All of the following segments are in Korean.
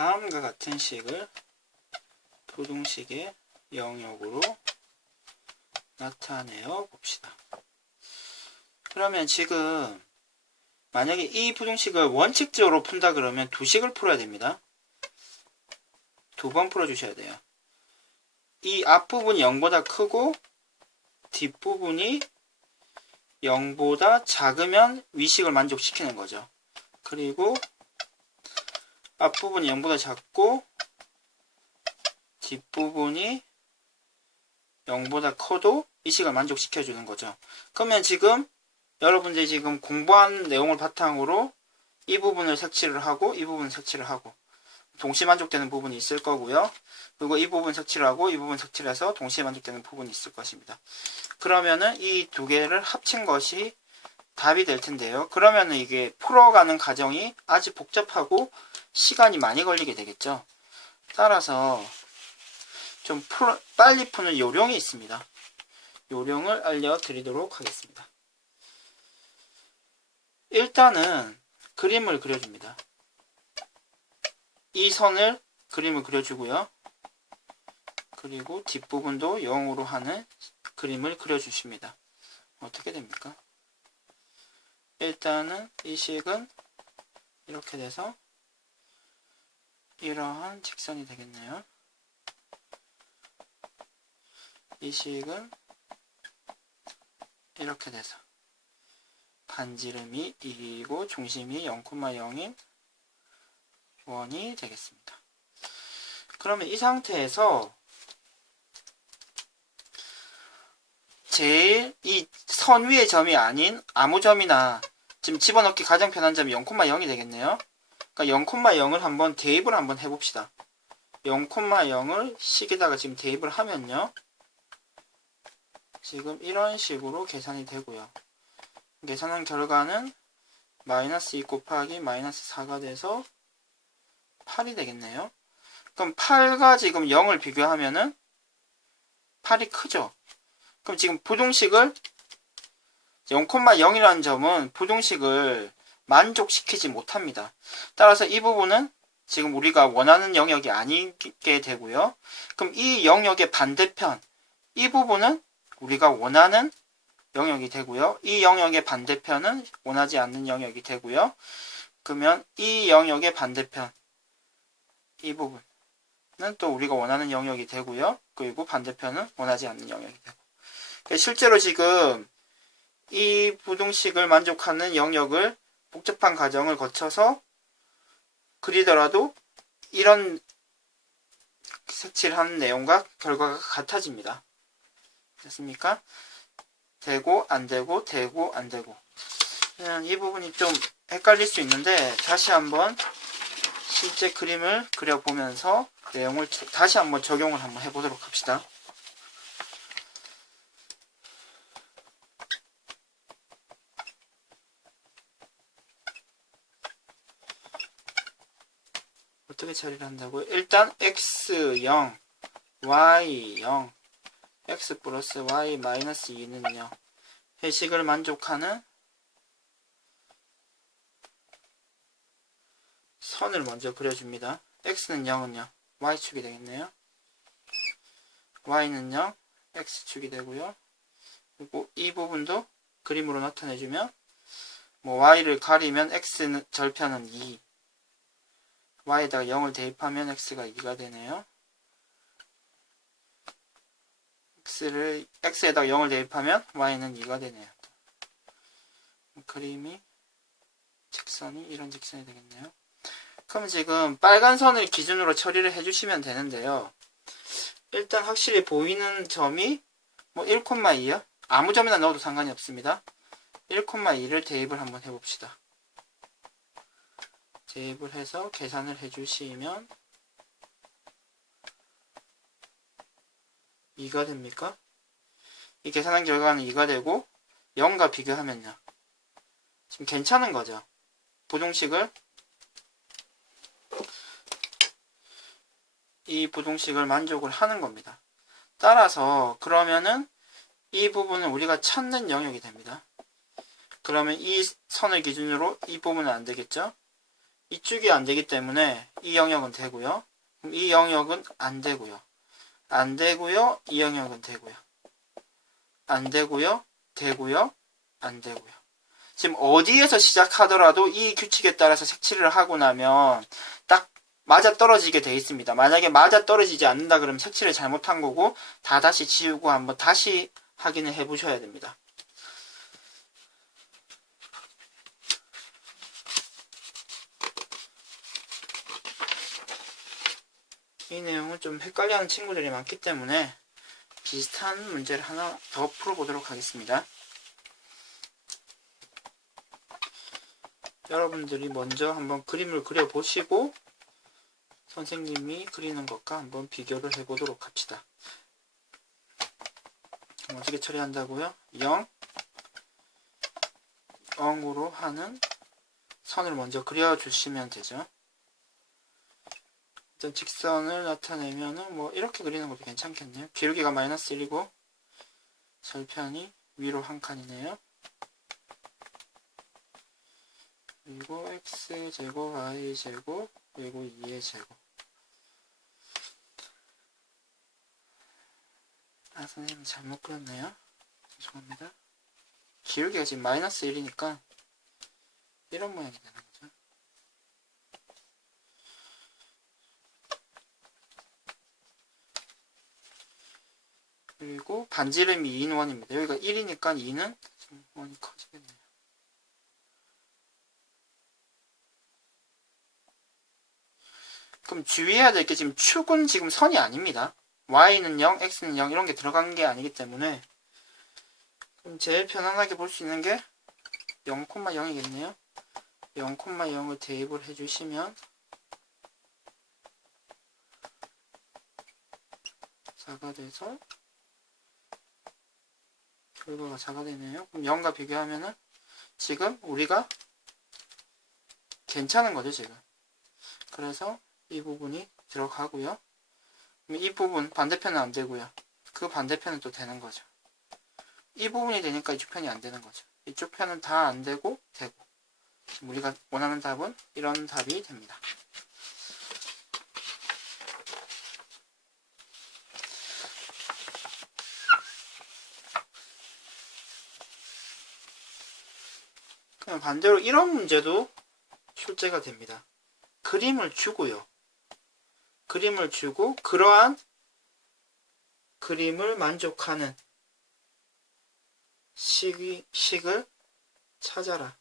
다음과 같은 식을 부등식의 영역으로 나타내어 봅시다. 그러면 지금 만약에 이 부등식을 원칙적으로 푼다 그러면 두 식을 풀어야 됩니다. 두 번 풀어주셔야 돼요. 이 앞부분이 0보다 크고 뒷부분이 0보다 작으면 위식을 만족시키는 거죠. 그리고 앞부분이 0보다 작고 뒷부분이 0보다 커도 이 식을 만족시켜주는 거죠. 그러면 지금 여러분들이 지금 공부한 내용을 바탕으로 이 부분을 색칠을 하고 이 부분을 색칠을 하고 동시에 만족되는 부분이 있을 거고요. 그리고 이 부분 색칠을 하고 이 부분 색칠해서 동시에 만족되는 부분이 있을 것입니다. 그러면은 이 두 개를 합친 것이 답이 될 텐데요. 그러면은 이게 풀어가는 과정이 아주 복잡하고 시간이 많이 걸리게 되겠죠. 따라서 좀 빨리 푸는 요령이 있습니다. 요령을 알려드리도록 하겠습니다. 일단은 그림을 그려줍니다. 이 선을 그림을 그려주고요. 그리고 뒷부분도 0으로 하는 그림을 그려주십니다. 어떻게 됩니까? 일단은 이 식은 이렇게 돼서 이러한 직선이 되겠네요. 이 식은 이렇게 돼서 반지름이 2이고 중심이 0,0인 원이 되겠습니다. 그러면 이 상태에서 제일 이 선 위의 점이 아닌 아무 점이나 지금 집어넣기 가장 편한 점이 0,0이 되겠네요. 그러니까 0,0을 한번 대입을 한번 해봅시다. 0,0을 식에다가 지금 대입을 하면요. 지금 이런 식으로 계산이 되고요. 계산한 결과는 마이너스 2 곱하기 마이너스 4가 돼서 8이 되겠네요. 그럼 8과 지금 0을 비교하면은 8이 크죠? 그럼 지금 부등식을 0,0이라는 점은 부등식을 만족시키지 못합니다. 따라서 이 부분은 지금 우리가 원하는 영역이 아니게 되고요. 그럼 이 영역의 반대편, 이 부분은 우리가 원하는 영역이 되고요. 이 영역의 반대편은 원하지 않는 영역이 되고요. 그러면 이 영역의 반대편, 이 부분은 또 우리가 원하는 영역이 되고요. 그리고 반대편은 원하지 않는 영역이 되고. 실제로 지금 이 부등식을 만족하는 영역을 복잡한 과정을 거쳐서 그리더라도 이런 색칠하는 내용과 결과가 같아집니다. 됐습니까? 되고 안되고 되고 안되고. 이 부분이 좀 헷갈릴 수 있는데 다시 한번 실제 그림을 그려보면서 내용을 다시 한번 적용을 한번 해보도록 합시다. 어떻게 처리를 한다고요? 일단 x0, y0, x 플러스 y 마이너스 2는요. 회식을 만족하는 선을 먼저 그려줍니다. x는 0은요. y축이 되겠네요. y는 0, x축이 되고요. 그리고 이 부분도 그림으로 나타내주면 y를 가리면 x는 절편은 2, y에다가 0을 대입하면 x가 2가 되네요. x에다가 0을 대입하면 y는 2가 되네요. 그림이 직선이 이런 직선이 되겠네요. 그럼 지금 빨간 선을 기준으로 처리를 해주시면 되는데요. 일단 확실히 보이는 점이 1,2요? 아무 점이나 넣어도 상관이 없습니다. 1,2를 대입을 한번 해봅시다. 대입을 해서 계산을 해주시면 2가 됩니까? 이 계산한 결과는 2가 되고 0과 비교하면요. 지금 괜찮은 거죠. 이 부등식을 만족을 하는 겁니다. 따라서 그러면은 이 부분은 우리가 찾는 영역이 됩니다. 그러면 이 선을 기준으로 이 부분은 안 되겠죠? 이쪽이 안 되기 때문에 이 영역은 되고요. 그럼 이 영역은 안 되고요. 안 되고요. 이 영역은 되고요. 안 되고요. 되고요. 안 되고요. 지금 어디에서 시작하더라도 이 규칙에 따라서 색칠을 하고 나면 딱 맞아 떨어지게 돼 있습니다. 만약에 맞아 떨어지지 않는다 그러면 색칠을 잘못한 거고 다 다시 지우고 한번 다시 확인을 해 보셔야 됩니다. 이 내용은 좀 헷갈려하는 친구들이 많기 때문에 비슷한 문제를 하나 더 풀어보도록 하겠습니다. 여러분들이 먼저 한번 그림을 그려보시고 선생님이 그리는 것과 한번 비교를 해보도록 합시다. 그럼 어떻게 처리한다고요? 0, 0으로 하는 선을 먼저 그려주시면 되죠. 일단 직선을 나타내면은 뭐 이렇게 그리는 것도 괜찮겠네요. 기울기가 마이너스 1이고 절편이 위로 한 칸이네요. 그리고 x제곱, y제곱, 그리고 2의 제곱. 아, 선생님 잘못 그렸네요. 죄송합니다. 기울기가 지금 마이너스 1이니까 이런 모양이 되는 거죠. 그리고 반지름이 2인 원입니다. 여기가 1이니까 2는 지금 원이 커지겠네요. 그럼 주의해야 될 게 지금 축은 지금 선이 아닙니다. y는 0, x는 0 이런 게 들어간 게 아니기 때문에 그럼 제일 편안하게 볼 수 있는 게 0,0이겠네요. 0,0을 대입을 해주시면 4가 돼서 결과가 4가 되네요. 그럼 0과 비교하면은 지금 우리가 괜찮은 거죠, 지금. 그래서 이 부분이 들어가고요. 이 부분 반대편은 안 되고요. 그 반대편은 또 되는 거죠. 이 부분이 되니까 이쪽 편이 안 되는 거죠. 이쪽 편은 다 안 되고 되고. 지금 우리가 원하는 답은 이런 답이 됩니다. 그럼 반대로 이런 문제도 출제가 됩니다. 그림을 주고요. 그림을 주고 그러한 그림을 만족하는 식을 찾아라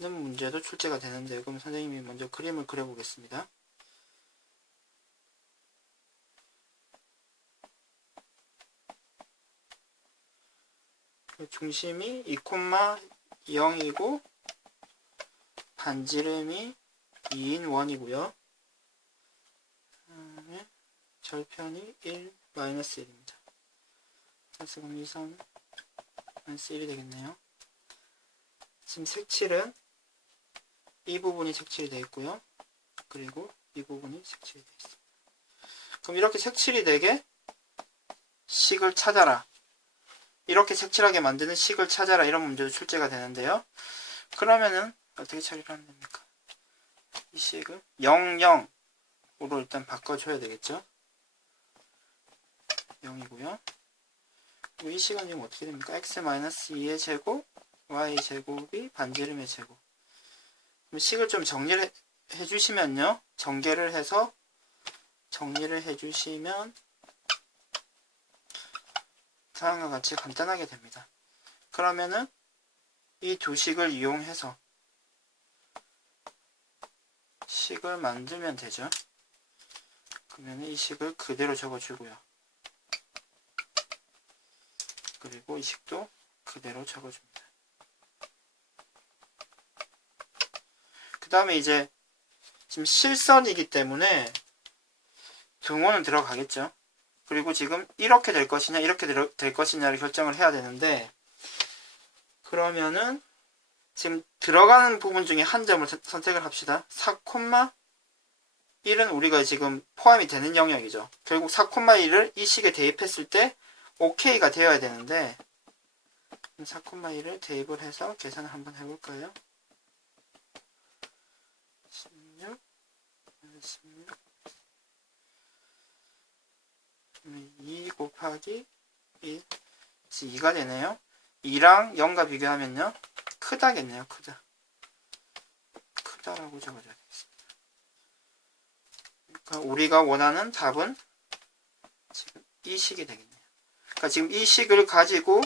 는 문제도 출제가 되는데 그럼 선생님이 먼저 그림을 그려보겠습니다. 중심이 2,0이고 반지름이 2인 원이고요. 절편이 1, 마이너스 1입니다. 그래서 그럼 이 선 마이너스 1이 되겠네요. 지금 색칠은 이 부분이 색칠이 되어 있고요. 그리고 이 부분이 색칠이 되어 있습니다. 그럼 이렇게 색칠이 되게 식을 찾아라. 이렇게 색칠하게 만드는 식을 찾아라. 이런 문제도 출제가 되는데요. 그러면은 어떻게 처리를 하면 됩니까? 이 식을 0, 0으로 일단 바꿔줘야 되겠죠. 0이고요. 그리고 이 식은 지금 어떻게 됩니까? x-2의 제곱, y제곱이 반지름의 제곱. 그럼 식을 좀 정리를 해주시면요. 전개를 해서 정리를 해주시면 다음과 같이 간단하게 됩니다. 그러면은 이 두 식을 이용해서 식을 만들면 되죠. 그러면 이 식을 그대로 적어주고요. 그리고 이 식도 그대로 적어줍니다. 그 다음에 이제 지금 실선이기 때문에 등호는 들어가겠죠. 그리고 지금 이렇게 될 것이냐 이렇게 될 것이냐를 결정을 해야 되는데 그러면은 지금 들어가는 부분 중에 한 점을 선택을 합시다. 4,1은 우리가 지금 포함이 되는 영역이죠. 결국 4,1을 이 식에 대입했을 때 OK가 되어야 되는데 4,1을 대입을 해서 계산을 한번 해볼까요? 16 2 곱하기 1 2가 되네요. 2랑 0과 비교하면요. 크다겠네요. 크다라고 적어줘야겠습니다. 그러니까 우리가 원하는 답은 지금 이 식이 되겠네요. 그러니까 지금 이 식을 가지고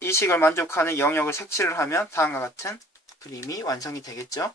이 식을 만족하는 영역을 색칠을 하면 다음과 같은 그림이 완성이 되겠죠.